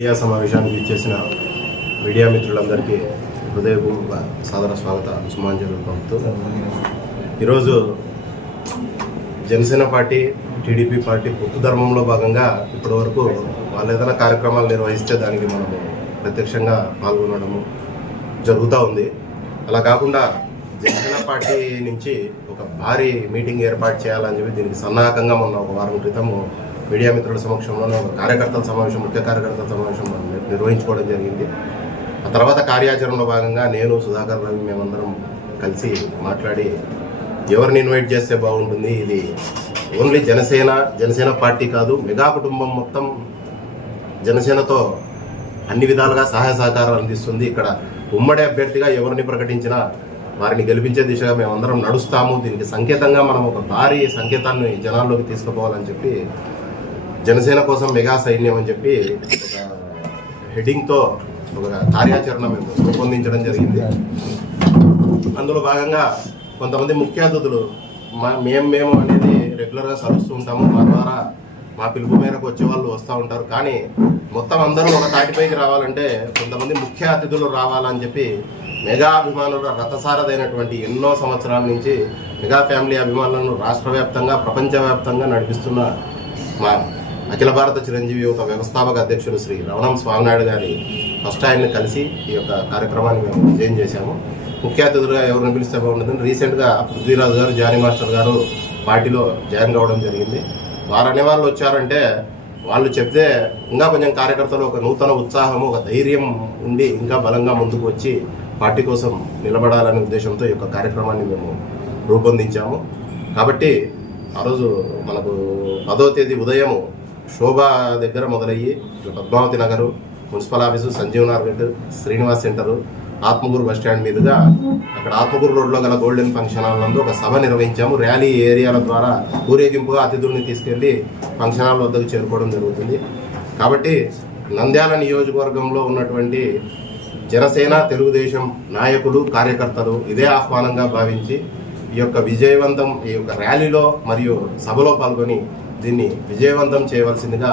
Media సమావేశానికి ఇచ్చేసిన media మిత్రులందరికీ హృదయపూర్వక సాదర స్వాగత సుమాంజలు పంపుతూ. ఈరోజు జనసేన పార్టీ టీడీపీ పార్టీ పొత్తు ధర్మంలో భాగంగా ఇప్పటివరకు వాళ్ళు ఏదైనా కార్యక్రమాలు నిర్వహిస్తే దానికి మనము ప్రత్యక్షంగా పాల్గొనడము జరుగుతూ ఉంది. అలా కాకుండా జనసేన పార్టీ నుంచి ఒక భారీ మీటింగ్ ఏర్పాటు చేయాలని చెప్పి దీనికి సన్నాహకంగా మొన్న ఒక వారం క్రితము మీడియా మిత్రుల సమక్షంలో ఒక కార్యకర్తల సమావేశం ముఖ్య కార్యకర్తల సమావేశం నిర్వహించుకోవడం జరిగింది. ఆ తర్వాత కార్యాచరణలో భాగంగా నేను సుధాకర్ రవి మేమందరం కలిసి మాట్లాడి ఎవరిని ఇన్వైట్ చేస్తే బాగుంటుంది? ఇది ఓన్లీ జనసేన జనసేన పార్టీ కాదు మెగా కుటుంబం మొత్తం జనసేనతో అన్ని విధాలుగా సహాయ సహకారాలు అందిస్తుంది. ఇక్కడ ఉమ్మడి అభ్యర్థిగా ఎవరిని ప్రకటించినా వారిని గెలిపించే దిశగా మేమందరం నడుస్తాము. దీనికి సంకేతంగా మనం ఒక భారీ సంకేతాన్ని జనాల్లోకి తీసుకుపోవాలని చెప్పి జనసేన కోసం మెగా సైన్యం అని చెప్పి ఒక హెడ్డింగ్తో ఒక కార్యాచరణ మేము రూపొందించడం జరిగింది. అందులో భాగంగా కొంతమంది ముఖ్య అతిథులు మా మేము మేము అనేది రెగ్యులర్గా కలుస్తూ ఉంటాము. మా ద్వారా మా పిలుపు మేరకు వచ్చే వాళ్ళు వస్తూ ఉంటారు. కానీ మొత్తం అందరూ ఒక తాటిపైకి రావాలంటే కొంతమంది ముఖ్య అతిథులు రావాలని చెప్పి మెగా అభిమానుల రథసారదైనటువంటి ఎన్నో సంవత్సరాల నుంచి మెగా ఫ్యామిలీ అభిమానులను రాష్ట్ర వ్యాప్తంగా ప్రపంచవ్యాప్తంగా నడిపిస్తున్న మా అఖిల భారత చిరంజీవి యొక్క వ్యవస్థాపక అధ్యక్షుడు శ్రీ రమణం స్వామినాయుడు గారి ఫస్ట్ ఆయన్ని కలిసి ఈ యొక్క కార్యక్రమాన్ని మేము విజయం చేశాము. ముఖ్య అతిథులుగా ఎవరిని పిలిస్తే బాగుంటుందని రీసెంట్గా పృథ్వీరాజు గారు జానీ మాస్టర్ గారు పార్టీలో జాయిన్ కావడం జరిగింది. వారు అనేవాళ్ళు వచ్చారంటే వాళ్ళు చెప్తే ఇంకా కొంచెం కార్యకర్తలు ఒక నూతన ఉత్సాహము ఒక ధైర్యం ఉండి ఇంకా బలంగా ముందుకు వచ్చి పార్టీ కోసం నిలబడాలనే ఉద్దేశంతో ఈ యొక్క కార్యక్రమాన్ని మేము రూపొందించాము. కాబట్టి ఆ రోజు మనకు పదో తేదీ ఉదయం శోభ దగ్గర మొదలయ్యి Padmavathi Nagar municipal office Sanjeev నార్గట్ Srinivas centre Atmakur bus stand మీదుగా అక్కడ ఆత్మకూరు రోడ్లో గల గోల్డెన్ ఫంక్షన్ హాల్ నందు ఒక సభ నిర్వహించాము. ర్యాలీ ఏరియాల ద్వారా ఊరేగింపుగా అతిథుల్ని తీసుకెళ్ళి ఫంక్షన్ హాల్ వద్దకు చేరుకోవడం జరుగుతుంది. కాబట్టి నంద్యాల నియోజకవర్గంలో ఉన్నటువంటి జనసేన తెలుగుదేశం నాయకులు కార్యకర్తలు ఇదే ఆహ్వానంగా భావించి ఈ యొక్క విజయవంతం ఈ యొక్క ర్యాలీలో మరియు సభలో పాల్గొని దీన్ని విజయవంతం చేయవలసిందిగా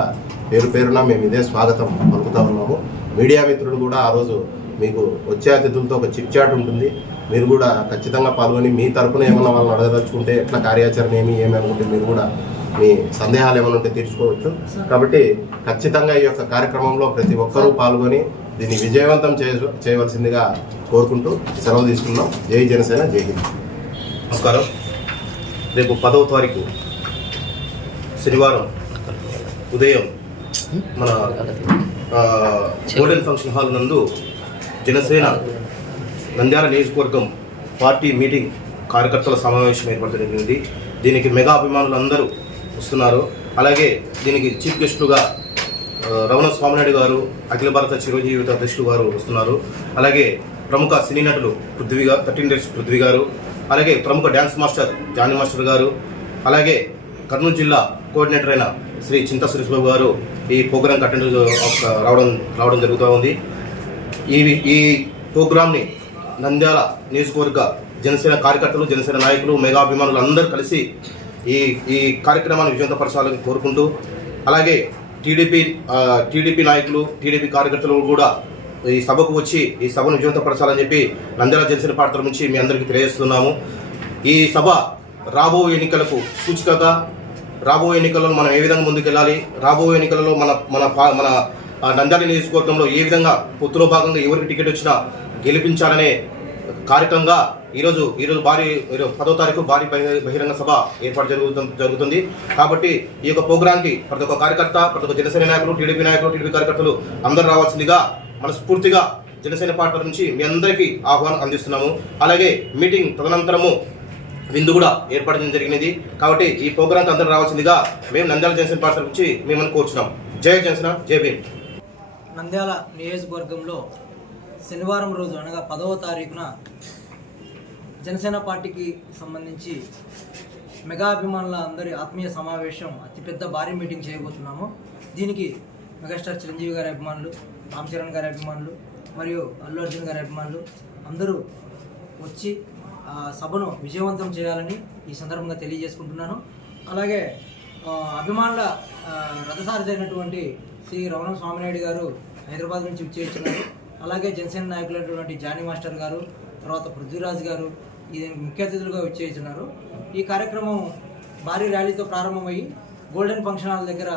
పేరు పేరున మేము ఇదే స్వాగతం పలుకుతా ఉన్నాము. మీడియా మిత్రులు కూడా ఆ రోజు మీకు వచ్చే అతిథులతో ఒక చిట్ చాట్ ఉంటుంది. మీరు కూడా ఖచ్చితంగా పాల్గొని మీ తరపున ఏమైనా వాళ్ళని అడగదలుచుకుంటే ఎట్లా కార్యాచరణ ఏమి ఏమి అనుకుంటే మీరు కూడా మీ సందేహాలు ఏమైనా ఉంటే తీర్చుకోవచ్చు. కాబట్టి ఖచ్చితంగా ఈ యొక్క కార్యక్రమంలో ప్రతి ఒక్కరూ పాల్గొని దీన్ని విజయవంతం చేయ చేయవలసిందిగా కోరుకుంటూ సెలవు తీసుకున్నాం జై జనసేన జై హింద్. నమస్కారం. రేపు పదవ తారీఖు శనివారం ఉదయం మన గోల్డెన్ ఫంక్షన్ హాల్ నందు జనసేన నంద్యాల నియోజకవర్గం పార్టీ మీటింగ్ కార్యకర్తల సమావేశం ఏర్పడడం జరిగింది. దీనికి మెగా అభిమానులు అందరూ వస్తున్నారు. అలాగే దీనికి చీఫ్ గెస్టులుగా రమణ స్వామినాయుడు గారు అఖిల భారత చిరంజీవి అధ్యక్షులు గారు వస్తున్నారు. అలాగే ప్రముఖ సినీ నటులు పృథ్వీ గారు థర్టీన్ డేస్ పృథ్వీ గారు. అలాగే ప్రముఖ డ్యాన్స్ మాస్టర్ జానీ మాస్టర్ గారు. అలాగే కర్నూలు జిల్లా కోఆర్డినేటర్ అయిన శ్రీ చింత సురేష్బాబు గారు ఈ ప్రోగ్రాం అటెండ్ రావడం రావడం జరుగుతూ ఉంది. ఈ ఈ ప్రోగ్రామ్ని నంద్యాల నియోజకవర్గ జనసేన కార్యకర్తలు జనసేన నాయకులు మెగా అభిమానులు అందరూ కలిసి ఈ ఈ కార్యక్రమాన్ని విజయవంతపరచాలని కోరుకుంటూ అలాగే టీడీపీ టీడీపీ నాయకులు టీడీపీ కార్యకర్తలు కూడా ఈ సభకు వచ్చి ఈ సభను విజయవంతపరచాలని చెప్పి నంద్యాల జనసేన పార్టీ నుంచి మీ అందరికీ తెలియజేస్తున్నాము. ఈ సభ రాబో ఎన్నికలకు సూచికగా రాబోయే ఎన్నికల్లో మనం ఏ విధంగా ముందుకెళ్ళాలి? రాబోయే ఎన్నికలలో మన మన పా- మన నంద్యాల నియోజకవర్గంలో ఏ విధంగా పొత్తులో భాగంగా ఎవరికి టికెట్ వచ్చినా గెలిపించాలనే కార్యక్రమంగా ఈరోజు ఈరోజు భారీ పదో తారీఖు భారీ బహిరంగ సభ ఏర్పాటు జరుగు జరుగుతుంది. కాబట్టి ఈ యొక్క ప్రోగ్రాంకి ప్రతి ఒక్క కార్యకర్త ప్రతి ఒక్క జనసేన నాయకులు టీడీపీ నాయకులు టీడీపీ కార్యకర్తలు అందరూ రావాల్సిందిగా మనస్ఫూర్తిగా జనసేన పార్టీ నుంచి మీ అందరికీ ఆహ్వానం అందిస్తున్నాము. అలాగే మీటింగ్ తదనంతరము విందు కూడా ఏర్పడడం జరిగినది. కాబట్టి ఈ ప్రోగ్రాంకి అందరూ రావాల్సిందిగా మేము నంద్యాల జనసేన పార్టీ నుంచి మేమని కోరుచున్నాం. జయ జనసేన జయ భీమ్. నంద్యాల నియోజకవర్గంలో శనివారం రోజు అనగా పదవ తారీఖున జనసేన పార్టీకి సంబంధించి మెగా అభిమానుల అందరి ఆత్మీయ సమావేశం అతిపెద్ద భారీ మీటింగ్ చేయబోతున్నాము. దీనికి మెగాస్టార్ చిరంజీవి గారి అభిమానులు రామ్ చరణ్ గారి అభిమానులు మరియు అల్లు అర్జున్ గారి అభిమానులు అందరూ వచ్చి సభను విజయవంతం చేయాలని ఈ సందర్భంగా తెలియజేసుకుంటున్నాను. అలాగే అభిమానుల రథసారథి అయినటువంటి శ్రీ రమణ స్వామినాయుడు గారు హైదరాబాద్ నుంచి విచ్చేస్తున్నారు అలాగే జనసేన నాయకులైనటువంటి జానీ మాస్టర్ గారు తర్వాత పృథ్వీరాజ్ గారు ఈ దీనికి ముఖ్య అతిథులుగా విచ్చేస్తున్నారు ఈ కార్యక్రమం భారీ ర్యాలీతో ప్రారంభమయ్యి గోల్డెన్ ఫంక్షన్ హాల్ దగ్గర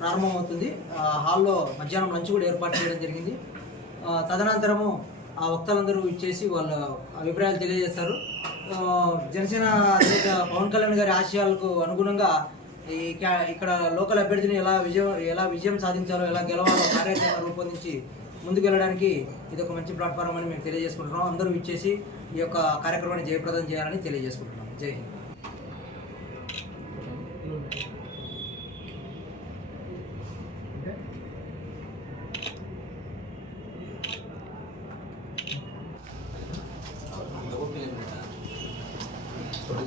ప్రారంభమవుతుంది. ఆ హాల్లో మధ్యాహ్నం లంచ్ కూడా ఏర్పాటు చేయడం జరిగింది. తదనంతరము ఆ వక్తలందరూ ఇచ్చేసి వాళ్ళ అభిప్రాయాలు తెలియజేస్తారు. జనసేన అధినేత పవన్ కళ్యాణ్ గారి ఆశయాలకు అనుగుణంగా ఈ ఇక్కడ లోకల్ అభ్యర్థిని ఎలా విజయం ఎలా విజయం సాధించాలో ఎలా గెలవాలో కార్యాచరణ రూపొందించి ముందుకు వెళ్ళడానికి ఇది ఒక మంచి ప్లాట్ఫామ్ అని మేము తెలియజేసుకుంటున్నాం. అందరూ ఇచ్చేసి ఈ యొక్క కార్యక్రమాన్ని జయప్రదం చేయాలని తెలియజేసుకుంటున్నాం. జై హింద్.